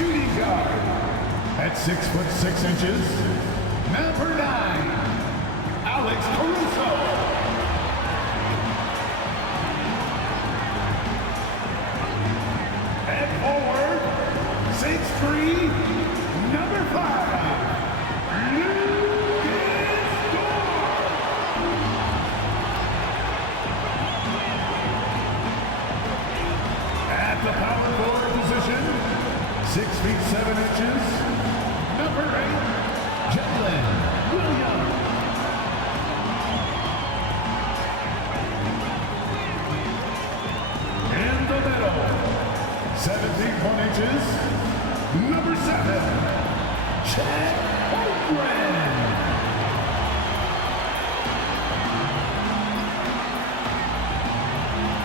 shooting guard. At 6'6", number 9, Alex Caruso. At forward, 6'3", number 5, Lucas Dort. At the power forward position, 6'7", number 8, Jalen Williams. In the middle, 17 number 7, Chet Holmgren.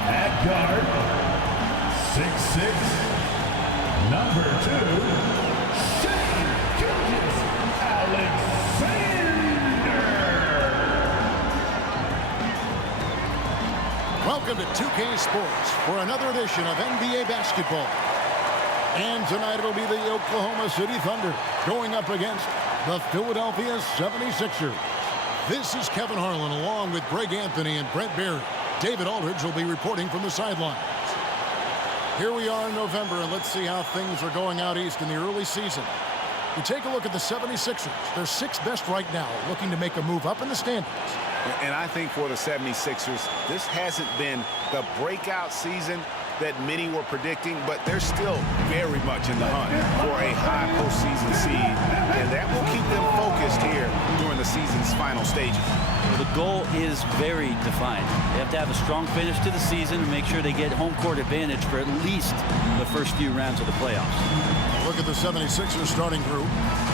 At guard, 6'6", number 2, Shai Gilgeous-Alexander. Welcome to 2K Sports for another edition of NBA basketball. And tonight it'll be the Oklahoma City Thunder going up against the Philadelphia 76ers. This is Kevin Harlan along with Greg Anthony and Brent Barry. David Aldridge will be reporting from the sidelines. Here we are in November, and let's see how things are going out east in the early season. We take a look at the 76ers. They're sixth best right now, looking to make a move up in the standings. And I think for the 76ers, this hasn't been the breakout season that many were predicting, but they're still very much in the hunt for a high postseason seed, and that will keep them focused here during the season's final stages. Well, the goal is very defined. They have to have a strong finish to the season and make sure they get home court advantage for at least the first few rounds of the playoffs. Look at the 76ers starting group.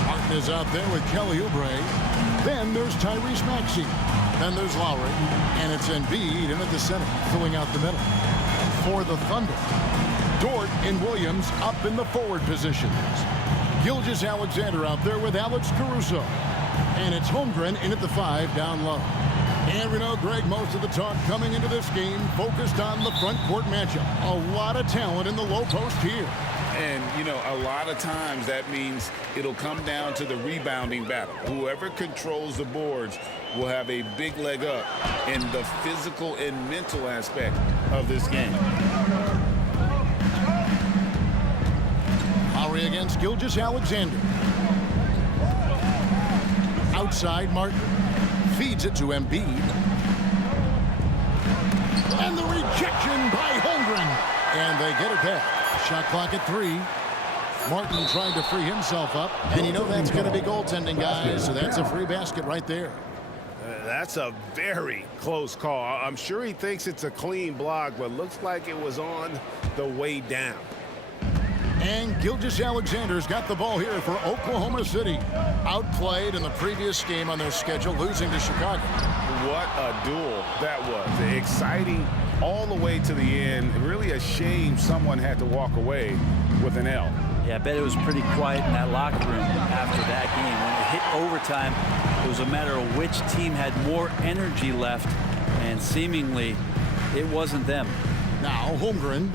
Martin is out there with Kelly Oubre. Then there's Tyrese Maxey. Then there's Lowry. And it's Embiid in at the center, filling out the middle. For the Thunder, Dort and Williams up in the forward positions. Gilgeous-Alexander out there with Alex Caruso. And it's Holmgren in at the 5 down low. And we know, Greg, most of the talk coming into this game focused on the front court matchup. A lot of talent in the low post here. And, you know, a lot of times that means it'll come down to the rebounding battle. Whoever controls the boards will have a big leg up in the physical and mental aspect of this game. Lowry against Gilgeous-Alexander. Outside, Martin feeds it to Embiid. And the rejection by Holmgren. And they get it back. Shot clock at 3. Martin trying to free himself up. And you know that's going to be goaltending, guys. So that's a free basket right there. That's a very close call. I'm sure he thinks it's a clean block, but looks like it was on the way down. And Gilgeous-Alexander's got the ball here for Oklahoma City. Outplayed in the previous game on their schedule, losing to Chicago. What a duel that was. Exciting all the way to the end. Really a shame someone had to walk away with an L. Yeah, I bet it was pretty quiet in that locker room after that game. When it hit overtime, it was a matter of which team had more energy left, and seemingly it wasn't them. Now Holmgren,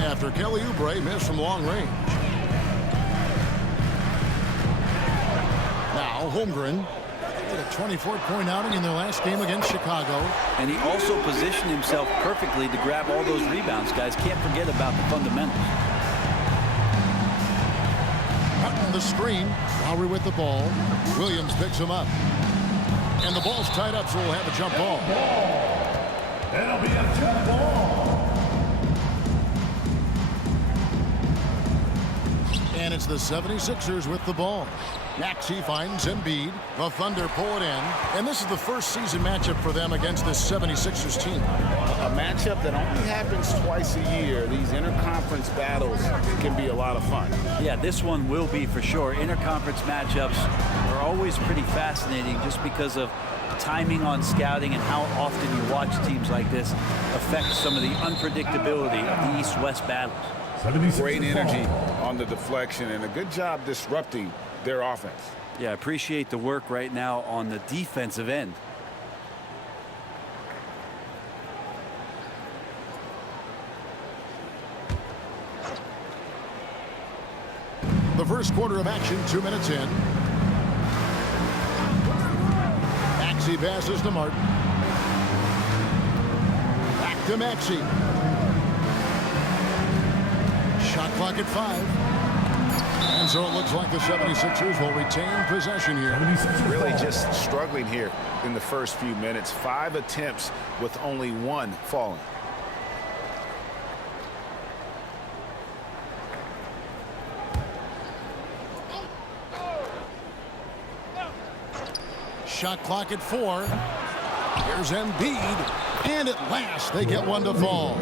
after Kelly Oubre missed from long range. Now Holmgren, a 24-point outing in their last game against Chicago. And he also positioned himself perfectly to grab all those rebounds, guys. Can't forget about the fundamentals. Martin the screen. Lowry with the ball. Williams picks him up. And the ball's tied up, so we'll have a jump ball. It'll be a jump ball. And it's the 76ers with the ball. Maxey finds Embiid. The Thunder pull it in. And this is the first season matchup for them against this 76ers team. A matchup that only happens twice a year. These interconference battles can be a lot of fun. Yeah, this one will be for sure. Interconference matchups are always pretty fascinating just because of timing on scouting and how often you watch teams like this affect some of the unpredictability of the East-West battles. Great energy on the deflection and a good job disrupting their offense. Yeah, I appreciate the work right now on the defensive end. The first quarter of action, 2 minutes in. Maxey passes to Martin. Back to Maxey. Shot clock at 5. And so it looks like the 76ers will retain possession here. Really just struggling here in the first few minutes. 5 attempts with only 1 falling. Shot clock at 4. Here's Embiid. And at last they get one to fall.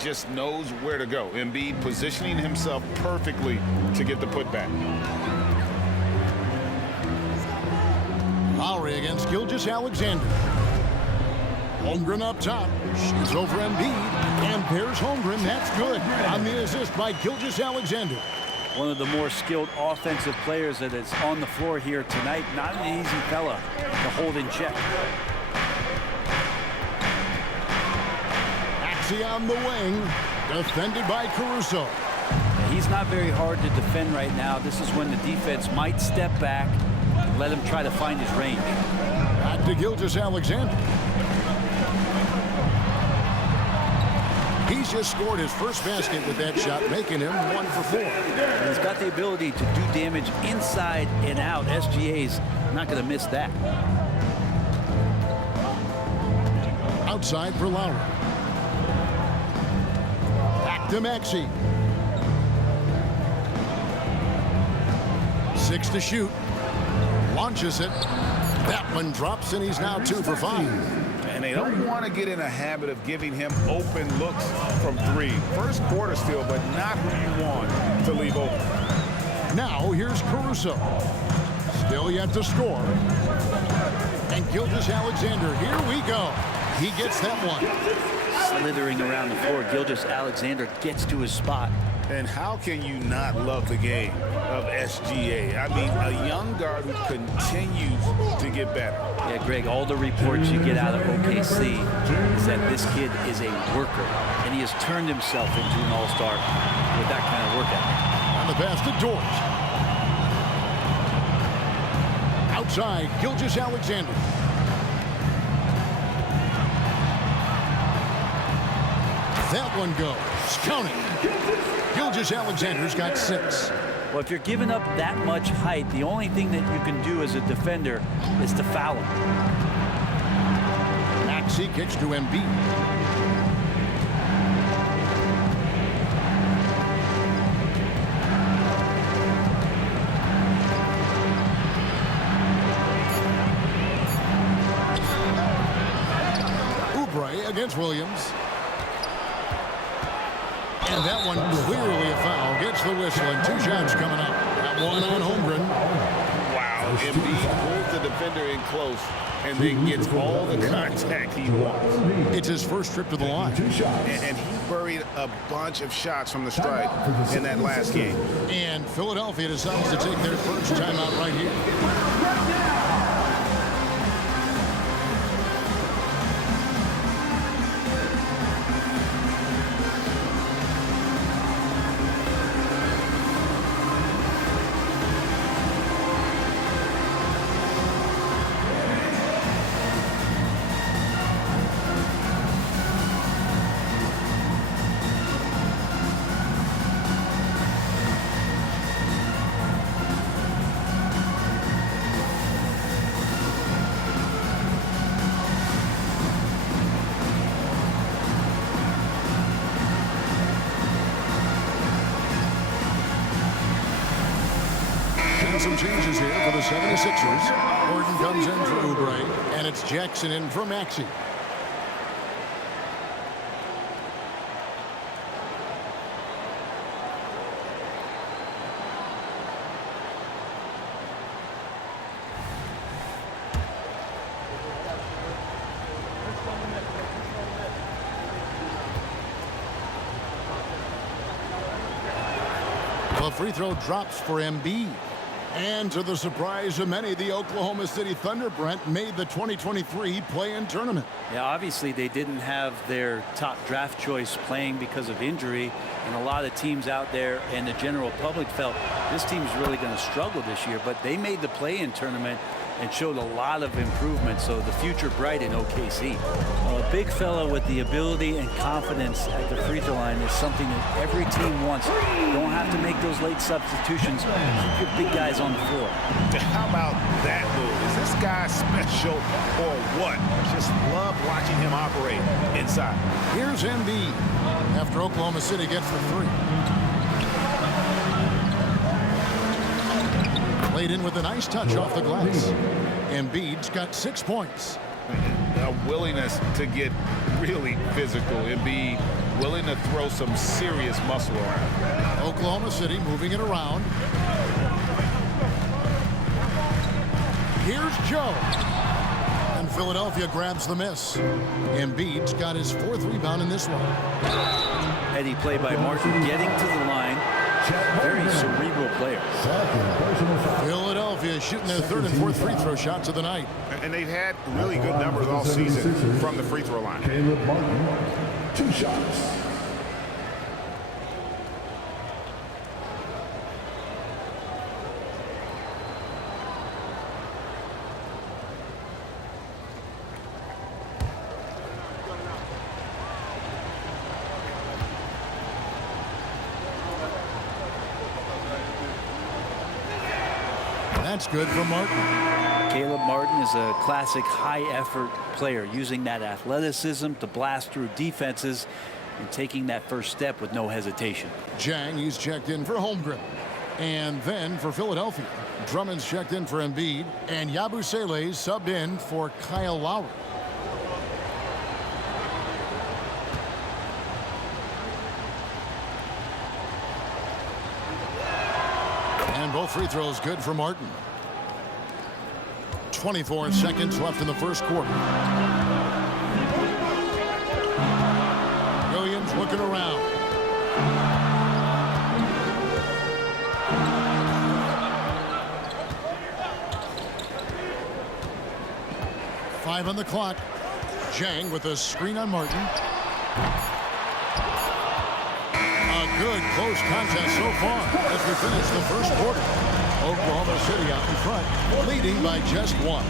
Just knows where to go. Embiid positioning himself perfectly to get the putback. Lowry against Gilgeous-Alexander. Holmgren up top. Shoots over Embiid. And pairs Holmgren. That's good. On the assist by Gilgeous-Alexander. One of the more skilled offensive players that is on the floor here tonight. Not an easy fella to hold in check. On the wing, defended by Caruso. He's not very hard to defend right now. This is when the defense might step back and let him try to find his range. Back to Gilgeous-Alexander. He's just scored his first basket with that shot, making him 1 for 4. And he's got the ability to do damage inside and out. SGA's not going to miss that. Outside for Lowry. To Maxey. 6 to shoot. Launches it. That one drops, and he's now 2 for 5. And they don't want to get in a habit of giving him open looks from 3. First quarter still, but not who you want to leave open. Now here's Caruso. Still yet to score. And Gilgeous-Alexander, here we go. He gets that one. Slithering around the floor, Gilgeous-Alexander gets to his spot. And how can you not love the game of SGA? I mean, a young guard who continues to get better. Yeah, Greg, all the reports you get out of OKC is that this kid is a worker, and he has turned himself into an all-star with that kind of work ethic. On the pass to Dort. Outside, Gilgeous-Alexander. That one goes. Counting. Gilgeous-Alexander's got 6. Well, if you're giving up that much height, the only thing that you can do as a defender is to foul him. Maxey kicks to Embiid. Oubre against Williams. And that one clearly a foul. Gets the whistle, and 2 shots coming up. That one on Holmgren. Wow, Embiid pulls the defender in close and then gets all the contact he wants. It's his first trip to the line. And he buried a bunch of shots from the stripe in that last game. And Philadelphia decides to take their first timeout right here. Some changes here for the 76ers. Gordon comes in for Oubre, and it's Jackson in for Maxey. The free throw drops for Embiid. And to the surprise of many, the Oklahoma City Thunder, Brent, made the 2023 play-in tournament. Yeah, obviously they didn't have their top draft choice playing because of injury, and a lot of teams out there and the general public felt this team's really going to struggle this year, but they made the play-in tournament and showed a lot of improvement, so the future bright in OKC. Well, a big fella with the ability and confidence at the free throw line is something that every team wants. You don't have to make those late substitutions. Keep your big guys on the floor. How about that move? Is this guy special or what? Just love watching him operate inside. Here's Embiid after Oklahoma City gets the three. Played in with a nice touch off the glass. Embiid's got 6 points. A willingness to get really physical. Embiid willing to throw some serious muscle around. Oklahoma City moving it around. Here's Joe. And Philadelphia grabs the miss. Embiid's got his 4th rebound in this one. Heady play by Martin, getting to the line. Very cerebral player. Philadelphia shooting their 3rd and 4th free throw shots of the night. And they've had really good numbers all season from the free throw line. Caleb Martin, 2 shots. That's good for Martin. Caleb Martin is a classic high-effort player, using that athleticism to blast through defenses and taking that first step with no hesitation. Jang, he's checked in for Holmgren. And then for Philadelphia, Drummond's checked in for Embiid, and Yabusele's subbed in for Kyle Lowry. And both free throws good for Martin. 24 seconds left in the first quarter. Williams looking around. Five on the clock. Jang with a screen on Martin. A good close contest so far as we finish the first quarter. Oklahoma City out in front, leading by just 1.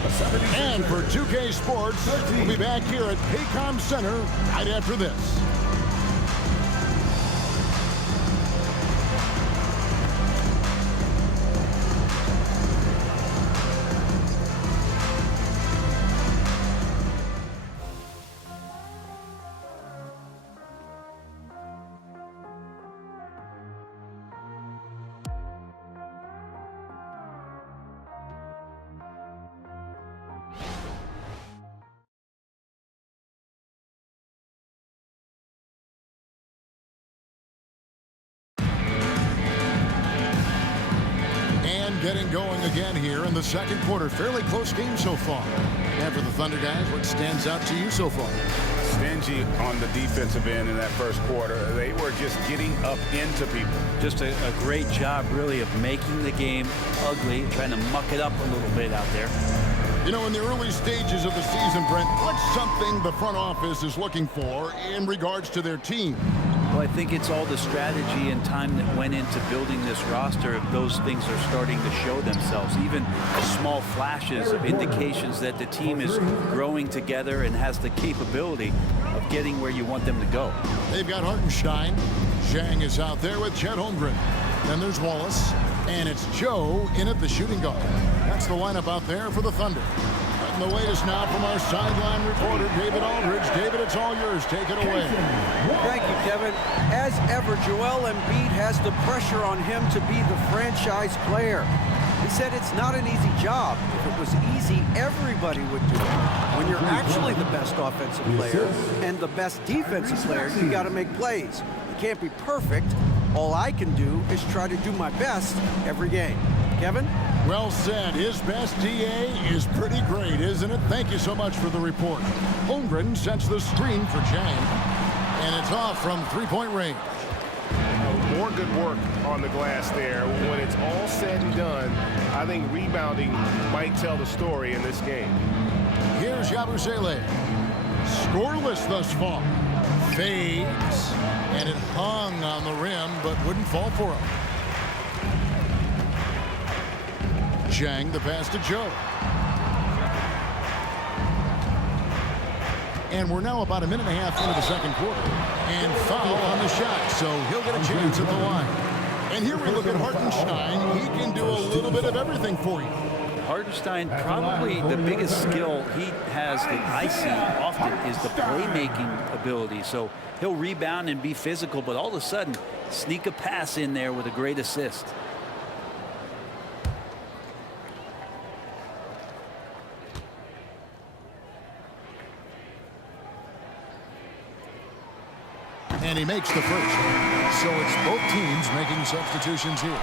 And for 2K Sports, we'll be back here at Paycom Center right after this. Getting going again here in the second quarter. Fairly close game so far. And for the Thunder guys, what stands out to you so far? Stingy on the defensive end in that first quarter. They were just getting up into people. Just a great job, really, of making the game ugly, trying to muck it up a little bit out there. You know, in the early stages of the season, Brent, what's something the front office is looking for in regards to their team? Well, I think it's all the strategy and time that went into building this roster. Those things are starting to show themselves. Even small flashes of indications that the team is growing together and has the capability of getting where you want them to go. They've got Hartenstein. Jang is out there with Chet Holmgren. Then there's Wallace. And it's Joe in at the shooting guard. That's the lineup out there for the Thunder. And the latest now from our sideline reporter, David Aldridge. David, it's all yours. Take it away. Thank you, Kevin. As ever, Joel Embiid has the pressure on him to be the franchise player. He said it's not an easy job. If it was easy, everybody would do it. When you're actually the best offensive player and the best defensive player, you got to make plays. You can't be perfect. All I can do is try to do my best every game. Kevin? Well said. His best DA is pretty great, isn't it? Thank you so much for the report. Holmgren sets the screen for Jang, and it's off from three-point range. more good work on the glass there. When it's all said and done, I think rebounding might tell the story in this game. Here's Yabusele. Scoreless thus far. Fades. And it hung on the rim, but wouldn't fall for him. Zhang, the pass to Joe. And we're now about a minute and a half into the second quarter. And foul on the shot, so he'll get a chance at the line. And here we look at Hartenstein. He can do a little bit of everything for you. Hartenstein, probably the biggest skill he has that I see often is the playmaking ability. So he'll rebound and be physical, but all of a sudden sneak a pass in there with a great assist. And he makes the first. So it's both teams making substitutions here.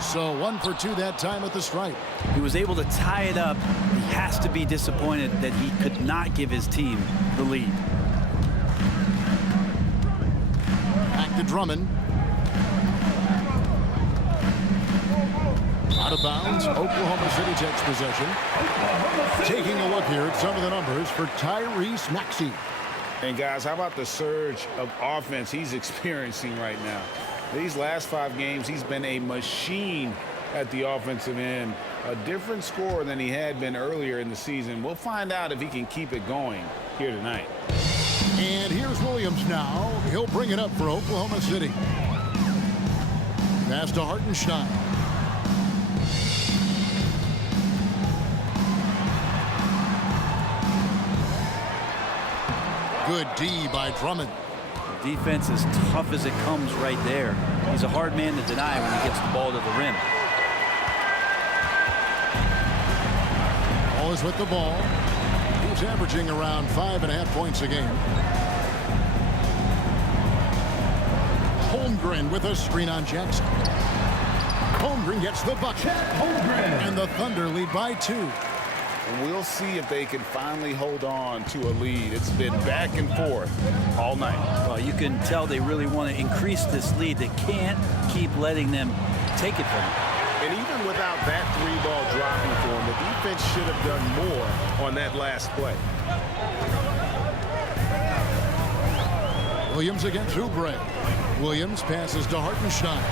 So 1 for 2 that time at the stripe. He was able to tie it up. He has to be disappointed that he could not give his team the lead. Back to Drummond. Out of bounds. Oklahoma City takes possession. Taking a look here at some of the numbers for Tyrese Maxey. And guys, how about the surge of offense he's experiencing right now? These last 5 games, he's been a machine at the offensive end. A different scorer than he had been earlier in the season. We'll find out if he can keep it going here tonight. And here's Williams now. He'll bring it up for Oklahoma City. Pass to Hartenstein. Good D by Drummond. Defense is tough as it comes right there. He's a hard man to deny when he gets the ball to the rim. Always with the ball. He's averaging around 5.5 points a game. Holmgren with a screen on Jackson. Holmgren gets the bucket. And the Thunder lead by 2. And we'll see if they can finally hold on to a lead. It's been back and forth all night. Well, you can tell they really want to increase this lead. They can't keep letting them take it from them. And even without that 3-ball dropping for him, the defense should have done more on that last play. Williams against Oubre. Williams passes to Hartenstein.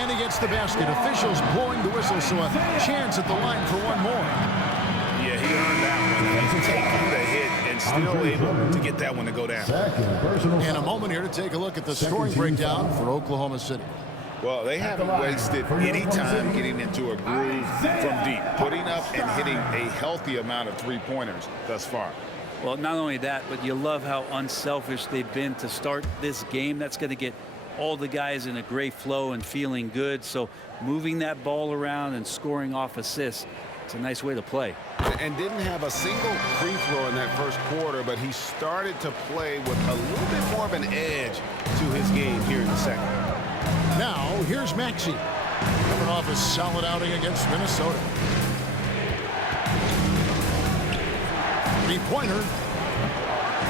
And he gets the basket. Officials blowing the whistle, so a chance at the line for one more. Yeah, he earned that one. He's taking the hit and still able to get that one to go down. And a moment here to take a look at the scoring breakdown for Oklahoma City. Well, they haven't wasted any time getting into a groove from deep, putting up and hitting a healthy amount of 3-pointers thus far. Well, not only that, but you love how unselfish they've been to start this game. That's going to get all the guys in a great flow and feeling good. So moving that ball around and scoring off assists, it's a nice way to play. And didn't have a single free throw in that first quarter, but he started to play with a little bit more of an edge to his game here in the second. Now, here's Maxey. Coming off a solid outing against Minnesota. 3-pointer.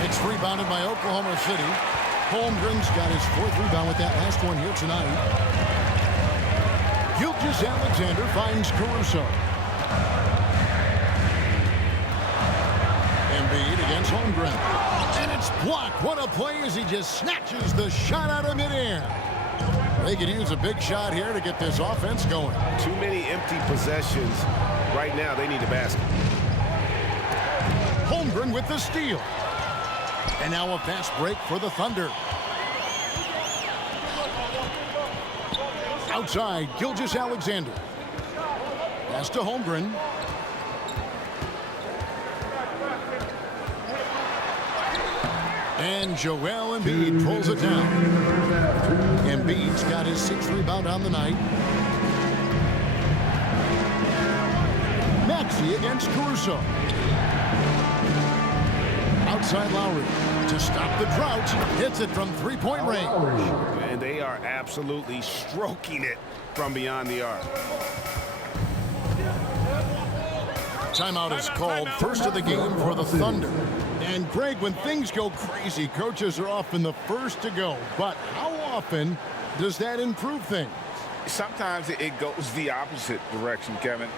It's rebounded by Oklahoma City. Holmgren's got his 4th rebound with that last one here tonight. Gilgeous-Alexander finds Caruso. Embiid against Holmgren. And it's blocked. What a play as he just snatches the shot out of midair. They could use a big shot here to get this offense going. Too many empty possessions. Right now, they need a basket. Holmgren with the steal. And now a fast break for the Thunder. Outside, Gilgeous-Alexander. Pass to Holmgren. And Joel Embiid pulls it down. Embiid's got his 6th rebound on the night. Maxey against Caruso. Outside Lowry. to stop the drought. Hits it from three-point range. And they are absolutely stroking it from beyond the arc. Timeout is called, first of the game for the Thunder. And Greg, when things go crazy, coaches are often the first to go. But how often does that improve things? Sometimes it goes the opposite direction, Kevin.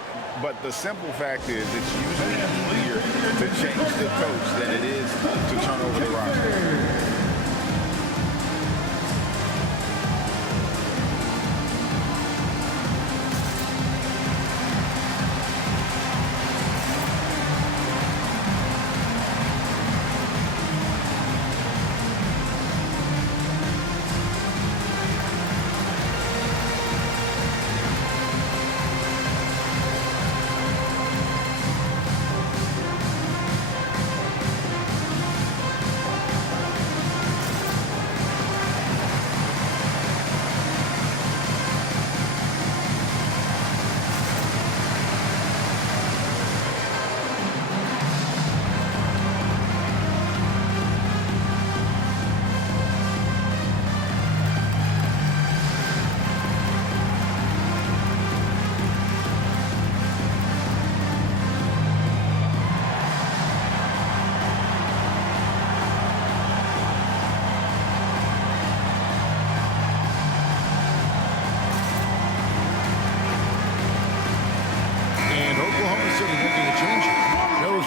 But the simple fact is it's usually easier to change the coach than it is to turn over the roster.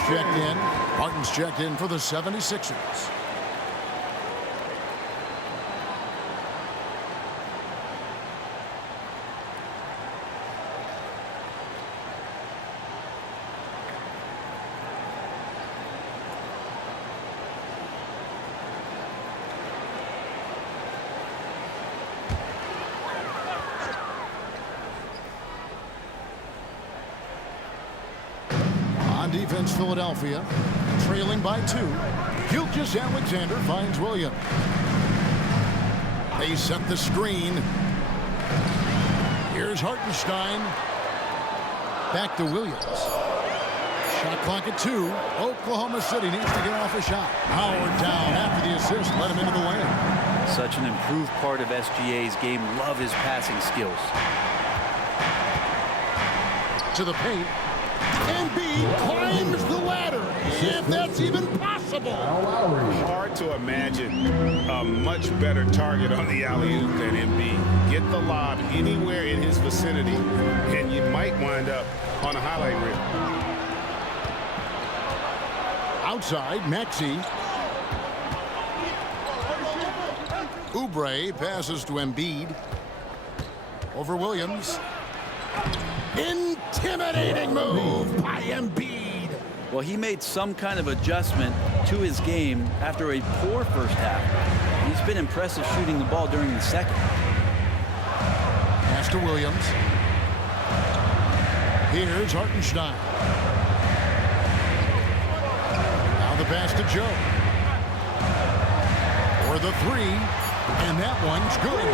Checked in. Martin's checked in for the 76ers. Defense, Philadelphia trailing by 2. Gilgeous-Alexander finds Williams. They set the screen. Here's Hartenstein. Back to Williams. Shot clock at 2. Oklahoma City needs to get off a shot. Howard down after the assist. Let him into the lane. Such an improved part of SGA's game. Love his passing skills. To the paint. Embiid climbs the ladder, if that's even possible. Hard to imagine a much better target on the alley-oop than Embiid. Get the lob anywhere in his vicinity, and you might wind up on a highlight reel. Outside, Maxey. Oubre passes to Embiid. Over Williams. Intimidating move by Embiid. Well, he made some kind of adjustment to his game after a poor first half. He's been impressive shooting the ball during the second. Pass to Williams. Here's Hartenstein. Now the pass to Joe. For the 3, and that one's good.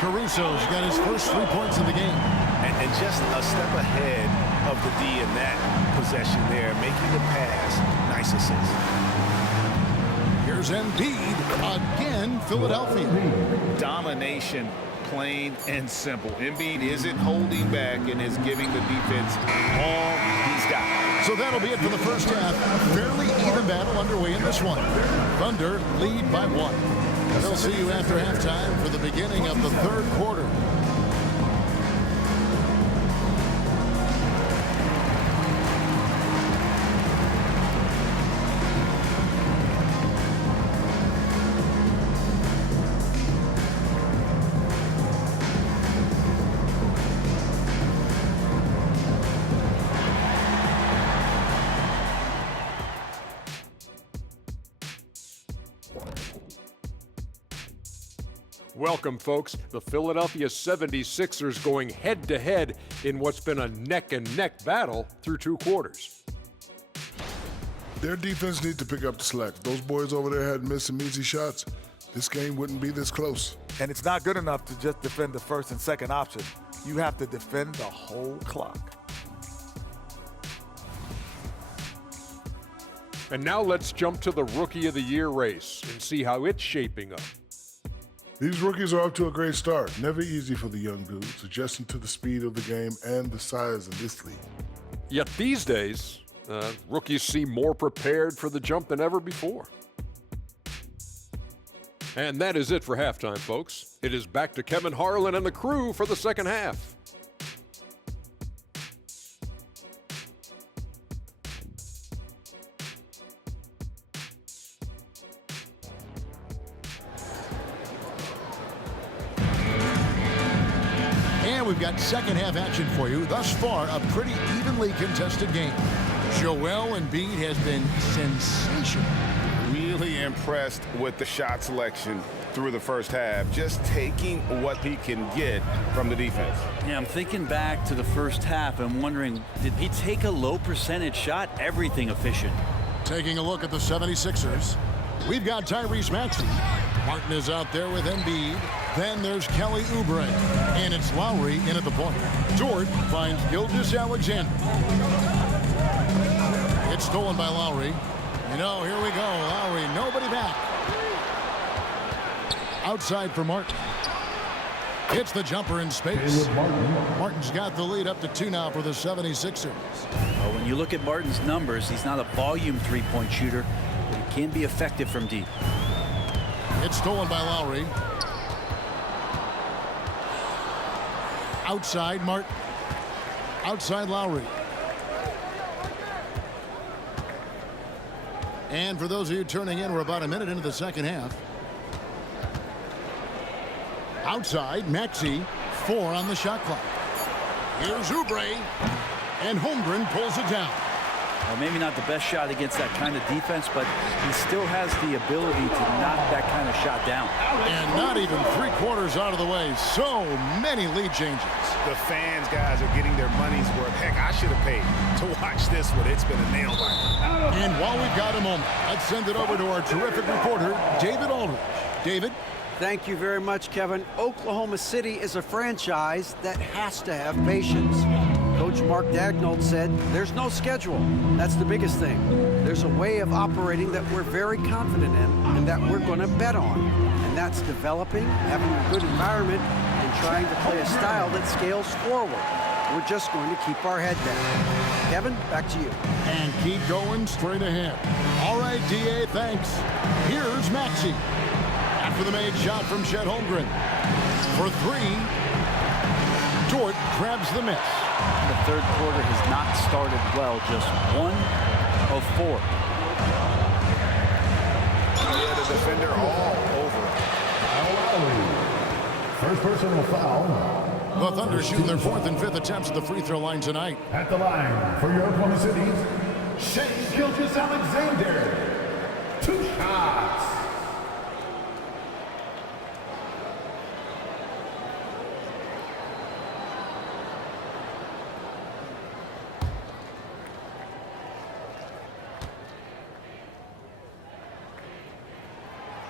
Caruso's got his first 3 points of the game. And just a step ahead of the D in that possession there, making the pass. Nice assist. Here's Embiid again, Philadelphia. Domination, plain and simple. Embiid isn't holding back and is giving the defense all he's got. So that'll be it for the first half. Fairly even battle underway in this one. Thunder lead by 1. They'll see you after halftime for the beginning of the third quarter. Welcome, folks. The Philadelphia 76ers going head-to-head in what's been a neck-and-neck battle through 2 quarters. Their defense needs to pick up the slack. If those boys over there had missed some easy shots, this game wouldn't be this close. And it's not good enough to just defend the first and second option. You have to defend the whole clock. And now let's jump to the Rookie of the Year race and see how it's shaping up. These rookies are off to a great start. Never easy for the young dudes, adjusting to the speed of the game and the size of this league. Yet these days, rookies seem more prepared for the jump than ever before. And that is it for halftime, folks. It is back to Kevin Harlan and the crew for the second half. And we've got second half action for you. Thus far, a pretty evenly contested game. Joel Embiid has been sensational. Really impressed with the shot selection through the first half, just taking what he can get from the defense. Yeah, I'm thinking back to the first half and wondering, did he take a low percentage shot? Everything efficient. Taking a look at the 76ers, we've got Tyrese Maxey. Martin is out there with Embiid. Then there's Kelly Oubre. And it's Lowry in at the point. Dort finds Gilgeous-Alexander. It's stolen by Lowry. You know, here we go. Lowry, nobody back. Outside for Martin. Hits the jumper in space. Martin's got the lead up to 2 now for the 76ers. Well, when you look at Martin's numbers, he's not a volume three-point shooter, but he can be effective from deep. It's stolen by Lowry. Outside Martin. Outside Lowry. And for those of you turning in, we're about a minute into the second half. Outside, Maxey, 4 on the shot clock. Here's Oubre, and Holmgren pulls it down. Well, maybe not the best shot against that kind of defense, but he still has the ability to knock that kind of shot down. And not even 3/4 out of the way. So many lead changes. The fans, guys, are getting their money's worth. Heck, I should have paid to watch this one. It's been a nail biter. And while we've got a moment, let's send it over to our terrific reporter, David Aldridge. David? Thank you very much, Kevin. Oklahoma City is a franchise that has to have patience. Coach Mark Daigneault said there's no schedule. That's the biggest thing. There's a way of operating that we're very confident in and that we're going to bet on. And that's developing, having a good environment, and trying to play a style that scales forward. We're just going to keep our head down. Kevin, back to you. And keep going straight ahead. All right, D.A., thanks. Here's Maxey. After the made shot from Chet Holmgren. For 3, Dort grabs the miss. The third quarter has not started well, just 1 of 4. Yeah, the defender all over. First personal foul. The Thunder shoot their 4th and 5th attempts at the free throw line tonight. At the line for your Oklahoma City, Shai Gilgeous-Alexander. 2 shots.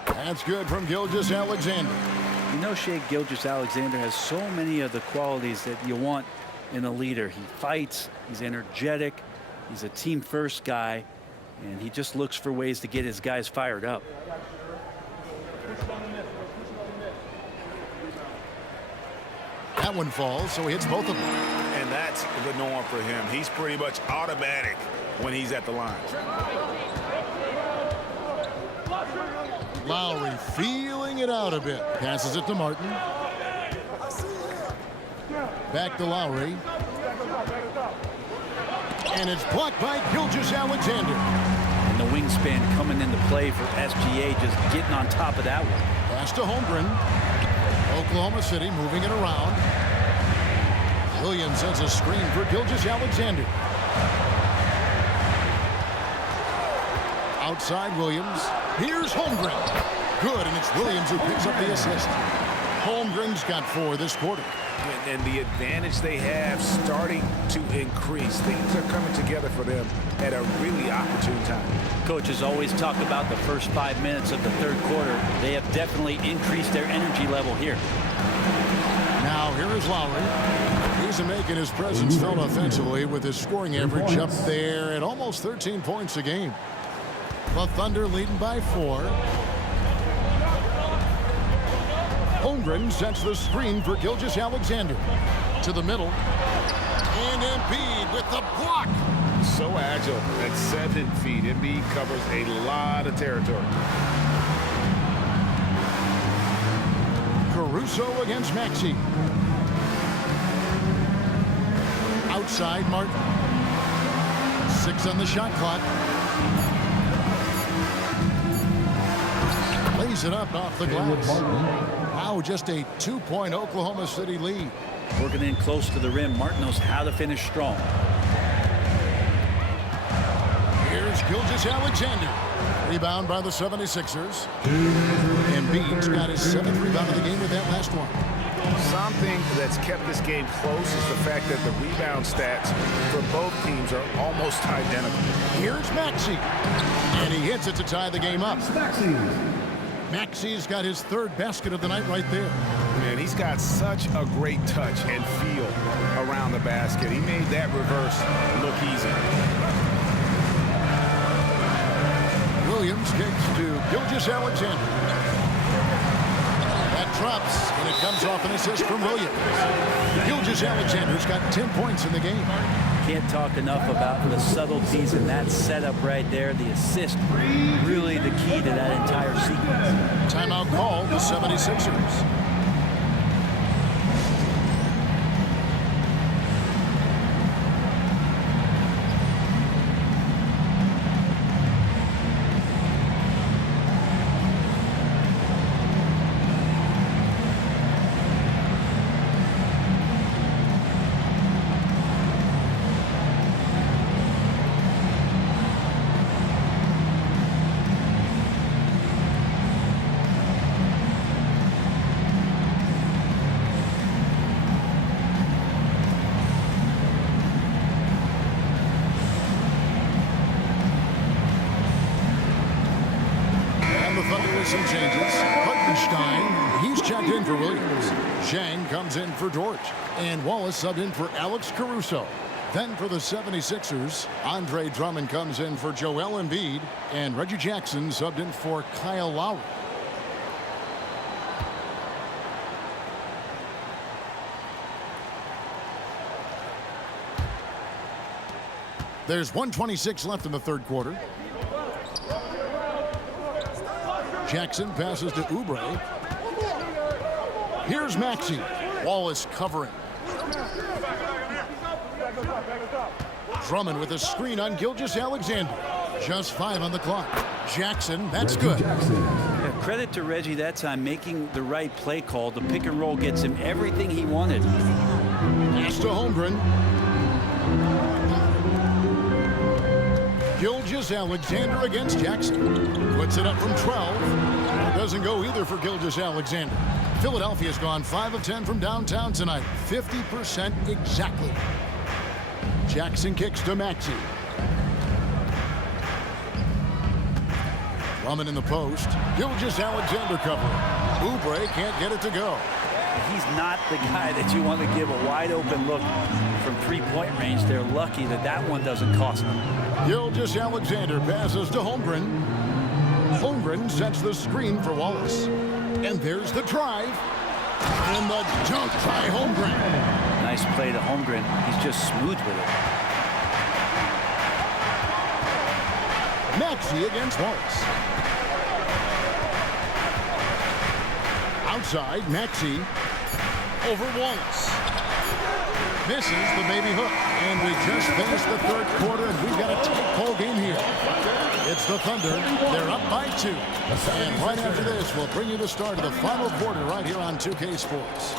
That's good from Gilgeous-Alexander. You know, Shai Gilgeous-Alexander has so many of the qualities that you want in a leader. He fights, he's energetic, he's a team-first guy, and he just looks for ways to get his guys fired up. That one falls, so he hits both of them. And that's the norm for him. He's pretty much automatic when he's at the line. Lowry feeling it out a bit. Passes it to Martin. Back to Lowry. And it's blocked by Gilgeous-Alexander. And the wingspan coming into play for SGA, just getting on top of that one. Pass to Holmgren. Oklahoma City moving it around. Williams sends a screen for Gilgeous-Alexander. Outside Williams. Here's Holmgren. Good, and it's Williams who picks up the assist. Holmgren's got 4 this quarter. And the advantage they have starting to increase. Things are coming together for them at a really opportune time. Coaches always talk about the first 5 minutes of the third quarter. They have definitely increased their energy level here. Now here is Lowry. He's making his presence felt offensively with his scoring average up there at almost 13 points a game. The Thunder leading by 4. Holmgren sets the screen for Gilgeous-Alexander. To the middle. And Embiid with the block. So agile at 7 feet. Embiid covers a lot of territory. Caruso against Maxey. Outside Martin. 6 on the shot clock. Lays it up off the glass. Now just a 2-point Oklahoma City lead. Working in close to the rim. Martin knows how to finish strong. Here's Gilgeous-Alexander. Rebound by the 76ers. Embiid's got his 7th rebound of the game with that last one. Something that's kept this game close is the fact that the rebound stats for both teams are almost identical. Here's Maxey. And he hits it to tie the game up. Maxey's got his 3rd basket of the night right there. Man, he's got such a great touch and feel around the basket. He made that reverse look easy. Williams kicks to Gilgeous-Alexander. That drops, and it comes off an assist from Williams. Gilgeous-Alexander's got 10 points in the game. Can't talk enough about the subtleties in that setup right there. The assist, really the key to that entire sequence. Timeout called the 76ers. Some changes. Hartenstein, he's checked in for Williams. Zhang comes in for George. And Wallace subbed in for Alex Caruso. Then for the 76ers, Andre Drummond comes in for Joel Embiid. And Reggie Jackson subbed in for Kyle Lowry. There's 1:26 left in the 3rd quarter. Jackson passes to Oubre. Here's Maxey. Wallace covering. Drummond with a screen on Gilgeous-Alexander. Just 5 on the clock. Jackson, that's good. Yeah, credit to Reggie that time making the right play call. The pick and roll gets him everything he wanted. Pass to Holmgren. Gilgeous-Alexander against Jackson. Puts it up from 12. Doesn't go either for Gilgeous-Alexander. Philadelphia's gone 5 of 10 from downtown tonight. 50% exactly. Jackson kicks to Maxey. Drummond in the post. Gilgeous-Alexander covering. Oubre can't get it to go. He's not the guy that you want to give a wide open look from 3-point range. They're lucky that that one doesn't cost them. Gilgeous-Alexander passes to Holmgren. Holmgren sets the screen for Wallace. And there's the drive. And the dunk by Holmgren. Nice play to Holmgren. He's just smooth with it. Maxey against Wallace. Outside, Maxey over Wallace. Misses the baby hook. And we just finished the 3rd quarter, and we've got a tight ball game here. It's the Thunder. They're up by 2. And right after this, we'll bring you the start of the final quarter right here on 2K Sports.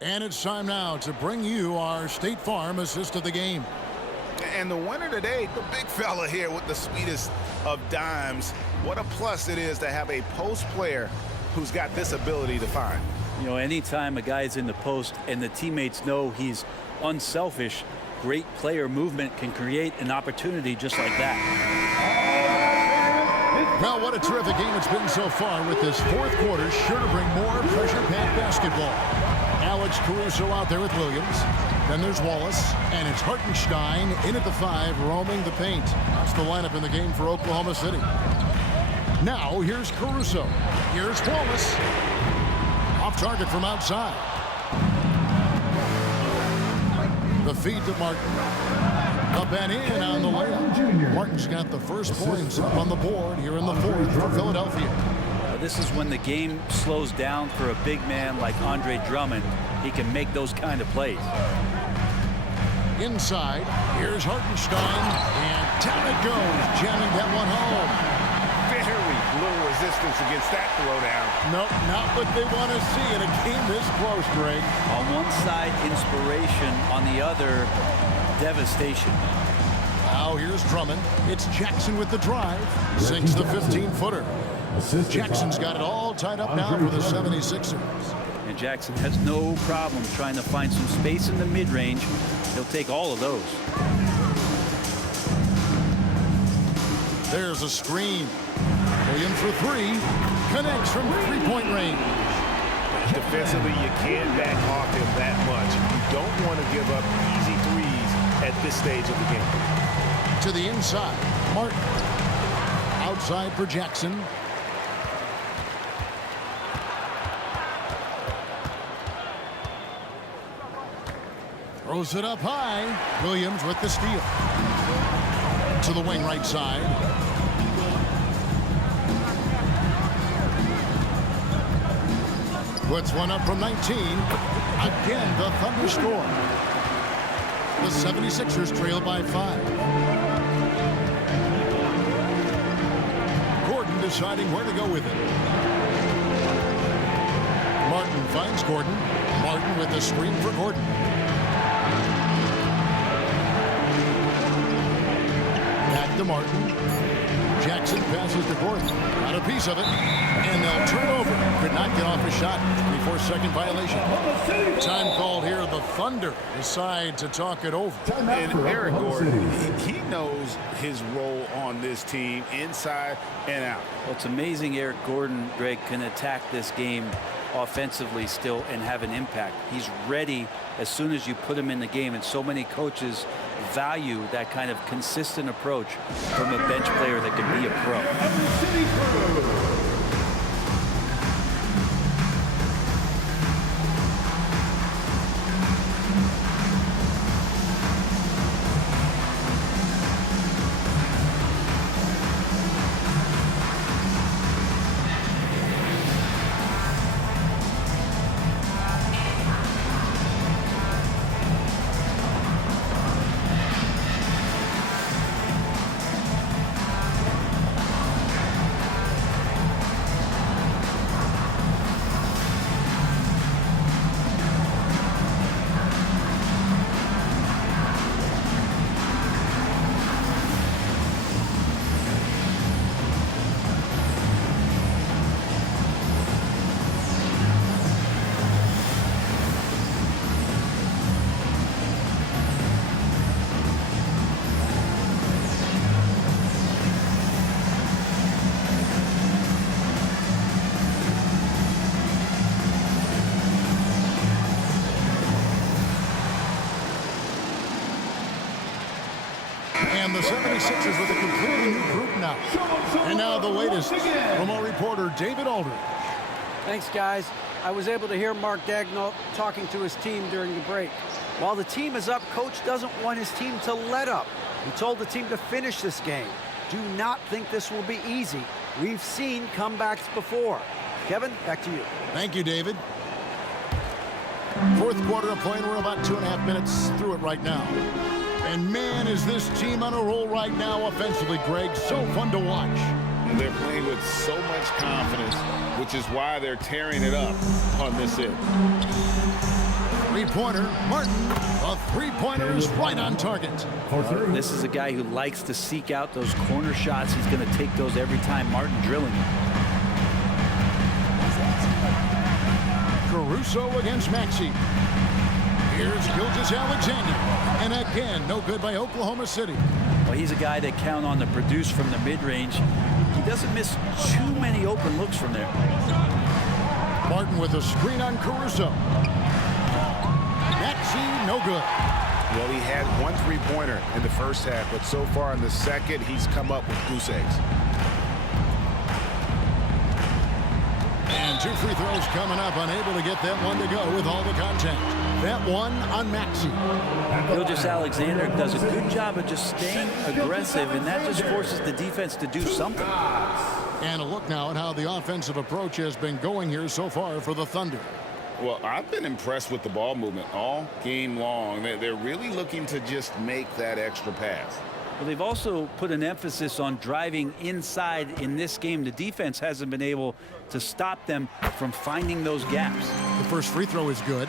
And it's time now to bring you our State Farm assist of the game. And the winner today, the big fella here with the sweetest of dimes. What a plus it is to have a post player who's got this ability to find. You know, anytime a guy's in the post and the teammates know he's unselfish, great player movement can create an opportunity just like that. Well, what a terrific game it's been so far, with this fourth quarter sure to bring more pressure-packed basketball. Alex Caruso out there with Williams. Then there's Wallace, and it's Hartenstein in at the 5, roaming the paint. That's the lineup in the game for Oklahoma City. Now, here's Caruso. Here's Wallace. Off target from outside. The feed to Martin. Up and in on the layup. Martin's got the first points up on the board here in the fourth for Philadelphia. This is when the game slows down for a big man like Andre Drummond. He can make those kind of plays. Inside, here's Hartenstein, and down it goes, jamming that one home. Very little resistance against that throwdown. Nope, not what they want to see in a game this close, Greg. On one side, inspiration. On the other, devastation. Now here's Drummond. It's Jackson with the drive. Sinks the 15-footer. Jackson's got it all tied up now for the 76ers. And Jackson has no problem trying to find some space in the mid-range. He'll take all of those. There's a screen. Williams for 3. Connects from three-point range. Defensively, you can't back off him that much. You don't want to give up easy threes at this stage of the game. To the inside. Martin. Outside for Jackson. Throws it up high. Williams with the steal. To the wing right side. Puts one up from 19. Again, the Thunder score. The 76ers trail by 5. Gordon deciding where to go with it. Martin finds Gordon. Martin with the screen for Gordon. Back to Martin. Jackson passes to Gordon. Got a piece of it. And they'll turn over. Could not get off a shot. 24-second violation. Time called here. The Thunder decide to talk it over. And Eric Gordon, he knows his role on this team inside and out. Well, it's amazing Eric Gordon, Greg, can attack this game offensively still and have an impact. He's ready as soon as you put him in the game, and so many coaches value that kind of consistent approach from a bench player that can be a pro. And the 76ers with a completely new group now. And now the latest from our reporter, David Aldridge. Thanks, guys. I was able to hear Mark Daigneault talking to his team during the break. While the team is up, Coach doesn't want his team to let up. He told the team to finish this game. Do not think this will be easy. We've seen comebacks before. Kevin, back to you. Thank you, David. Fourth quarter of play, and we're about 2.5 minutes through it right now. And man, is this team on a roll right now offensively, Greg. So fun to watch. They're playing with so much confidence, which is why they're tearing it up on this end. Three-pointer, Martin, a Three-pointer is right on target. This is a guy who likes to seek out those corner shots. He's going to take those every time Martin drilling him. Caruso against Maxey. Here's Gilgeous-Alexander. And again, no good by Oklahoma City. Well, he's a guy they count on to produce from the mid-range. He doesn't miss too many open looks from there. Martin with a screen on Caruso. Maxey, no good. Well, he had one three-pointer in the first half, but so far in the second, he's come up with goose eggs. And two free throws coming up, unable to get that one to go with all the contact. That one on Maxey. Gilgeous-Alexander does a good job of just staying aggressive, and that just forces the defense to do something. And a look now at how the offensive approach has been going here so far for the Thunder. Well, I've been impressed with the ball movement all game long. They're really looking to just make that extra pass. Well, they've also put an emphasis on driving inside in this game. The defense hasn't been able to stop them from finding those gaps. The first free throw is good.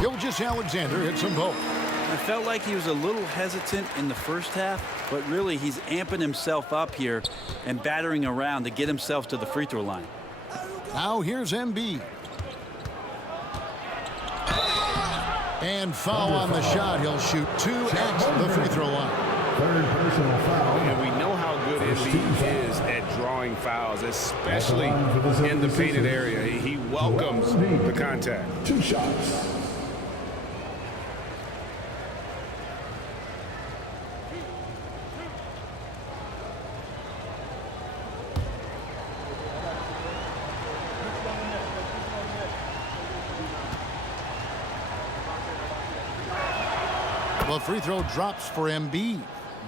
Gilgeous-Alexander hits them both. I felt like he was a little hesitant in the first half, but really he's amping himself up here and battering around to get himself to the free throw line. Now here's Embiid. And foul on the shot. He'll shoot 2 at the free throw line. Third personal foul. And we know how good Embiid is at drawing fouls, especially in the painted area. He welcomes the contact. 2 shots. The free throw drops for Embiid.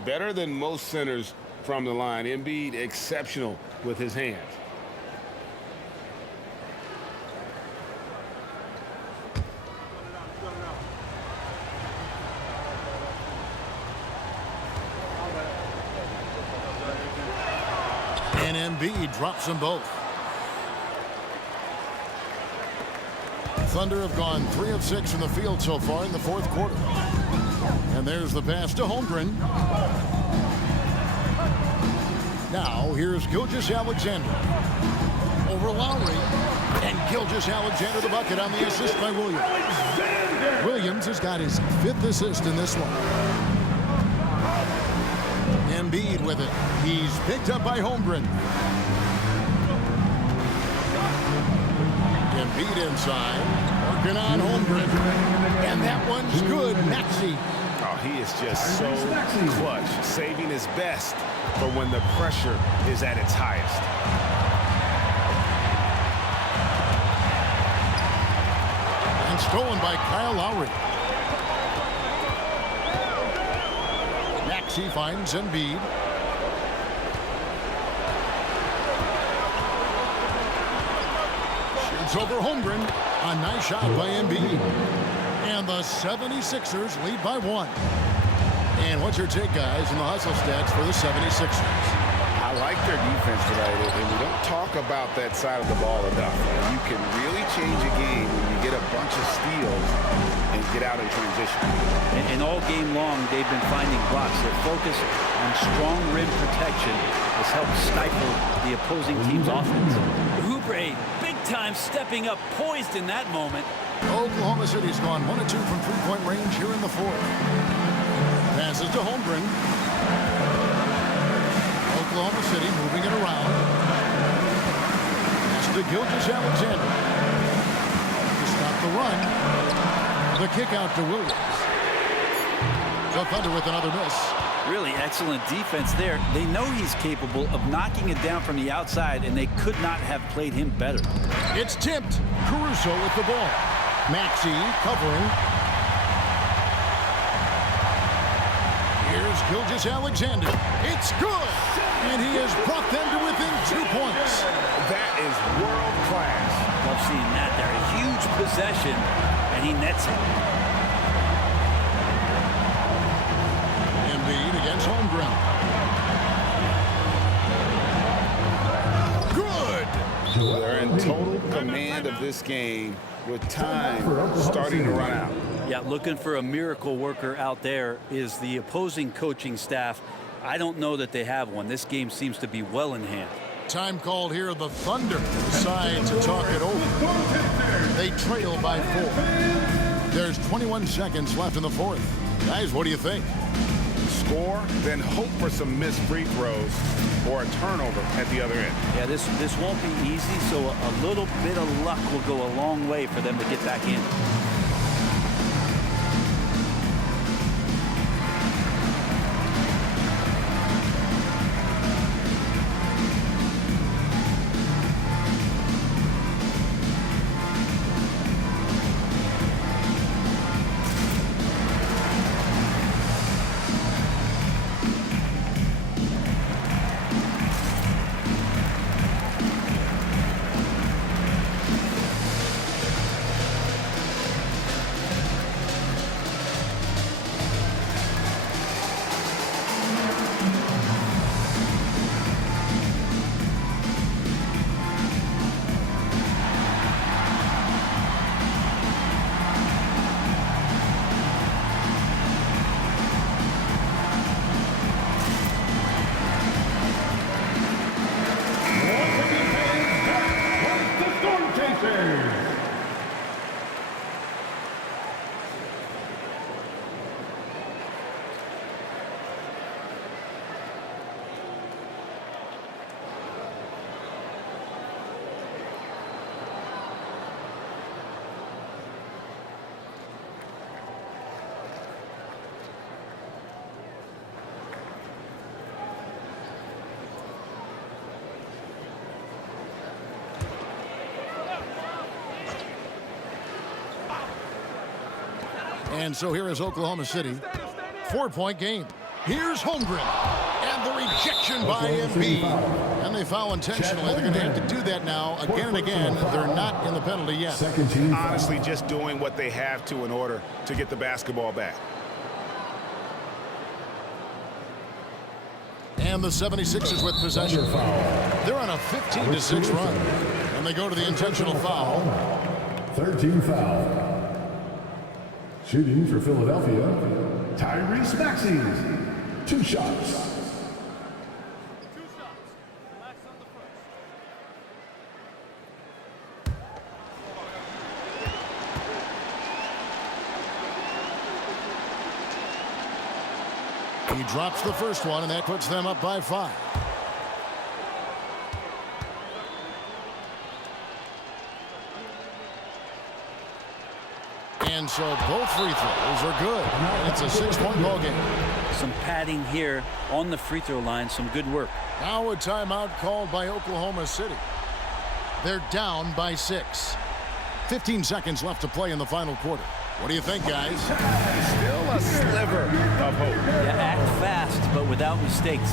Better than most centers from the line. Embiid exceptional with his hands. And Embiid drops them both. Thunder have gone 3 of 6 from the field so far in the fourth quarter. And there's the pass to Holmgren. Now here's Gilgeous-Alexander. Over Lowry. And Gilgeous-Alexander the bucket on the assist by Williams. Williams has got his 5th assist in this one. Embiid with it. He's picked up by Holmgren. Embiid inside. Working on Holmgren. And that one's good. Maxey. Oh, he is just so clutch, saving his best for when the pressure is at its highest. And stolen by Kyle Lowry. Maxey finds Embiid. Shoots over Holmgren. A nice shot by Embiid. And the 76ers lead by 1. And what's your take, guys, in the hustle stats for the 76ers? I like their defense tonight, and we don't talk about that side of the ball enough. You can really change a game when you get a bunch of steals and get out in transition. And all game long, they've been finding blocks. Their focus on strong rim protection has helped stifle the opposing team's offense. Oubre, big time, stepping up, poised in that moment. Oklahoma City's gone 1 of 2 from three-point range here in the fourth. Passes to Holmgren. Oklahoma City moving it around. Pass to Gilgeous-Alexander. To stop the run. The kick out to Williams. The Thunder with another miss. Really excellent defense there. They know he's capable of knocking it down from the outside, and they could not have played him better. It's tipped. Caruso with the ball. Maxey covering. Here's Gilgeous-Alexander. It's good! And he has brought them to within 2 points. That is world class. Love seeing that there. A huge possession, and he nets it. Embiid against Holmgren. Good. They're in total command of this game with time starting to run out. Yeah, looking for a miracle worker out there is the opposing coaching staff. I don't know that they have one. This game seems to be well in hand. Time called here. The Thunder decide to talk it over. They trail by 4. There's 21 seconds left in the fourth. Guys, what do you think? Score, then hope for some missed free throws or a turnover at the other end. Yeah, this won't be easy, so a little bit of luck will go a long way for them to get back in. And so here is Oklahoma City. 4-point game. Here's Holmgren. And the rejection by Embiid. And they foul intentionally. They're going to have to do that now again and again. They're not in the penalty yet. Honestly, just doing what they have to in order to get the basketball back. And the 76ers with possession. They're on a 15-6 run. And they go to the intentional foul. 13 foul. Shooting for Philadelphia, Tyrese Maxey. 2 shots. He drops the first one, and that puts them up by 5. And so both free throws are good. And it's a 6-point ball game. Some padding here on the free throw line. Some good work. Now a timeout called by Oklahoma City. They're down by 6. 15 seconds left to play in the final quarter. What do you think, guys? Still a sliver of hope. Yeah, act fast, but without mistakes.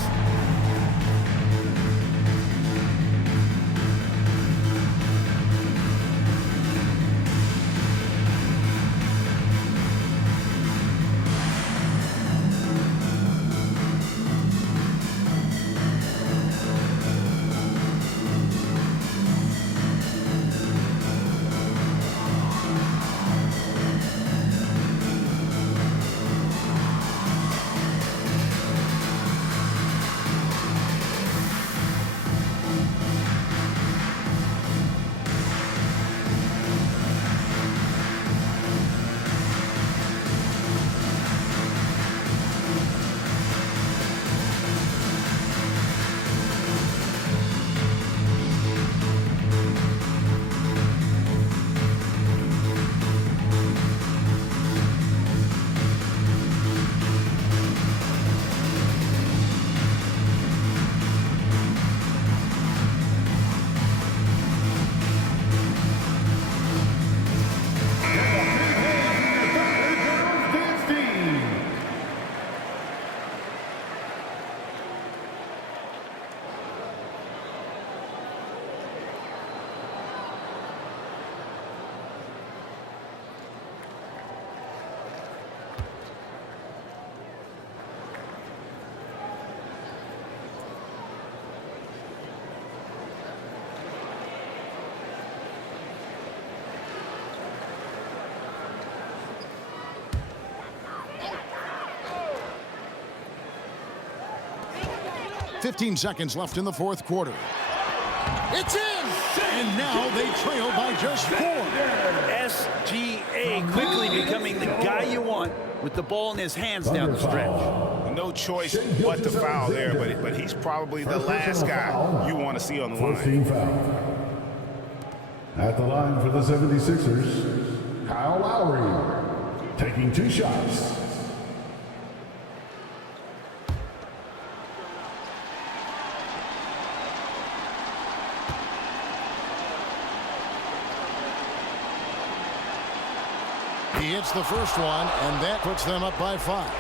15 seconds left in the fourth quarter. It's in! And now they trail by just 4. SGA quickly becoming the guy you want with the ball in his hands down the stretch. No choice but to foul there, but he's probably the last guy you want to see on the line. Foul. At the line for the 76ers, Kyle Lowry, taking 2 shots. He hits the first one, and that puts them up by 5.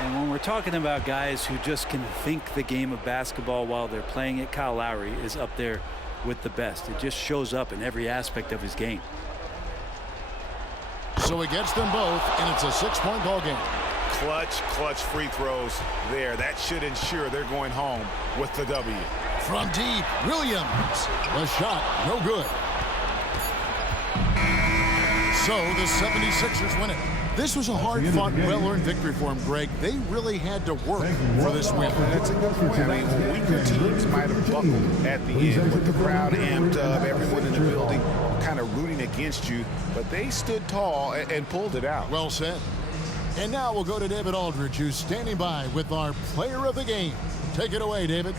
And when we're talking about guys who just can think the game of basketball while they're playing it, Kyle Lowry is up there with the best. It just shows up in every aspect of his game. So he gets them both, and it's a 6-point ball game. Clutch free throws there. That should ensure they're going home with the W. From deep, Williams. The shot, no good. So the 76ers win it. This was a hard-fought, well-earned victory for them, Greg. They really had to work for this win. That's a good point. I mean, weaker teams might have buckled at the end with the crowd amped up, everyone in the building kind of rooting against you, but they stood tall and pulled it out. Well said. And now we'll go to David Aldridge, who's standing by with our player of the game. Take it away, David.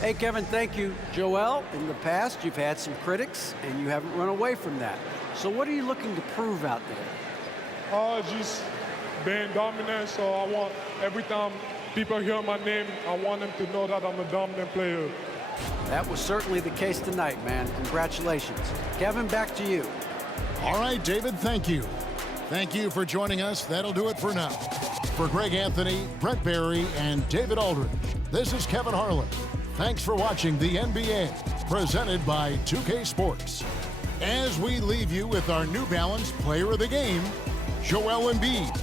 Hey, Kevin, thank you. Joel, in the past, you've had some critics, and you haven't run away from that. So what are you looking to prove out there? Just being dominant, so I want every time people hear my name, I want them to know that I'm a dominant player. That was certainly the case tonight, man. Congratulations. Kevin, back to you. All right, David, thank you. Thank you for joining us. That'll do it for now. For Greg Anthony, Brent Barry, and David Aldridge, this is Kevin Harlan. Thanks for watching the NBA, presented by 2K Sports. As we leave you with our New Balance Player of the Game, Joel Embiid.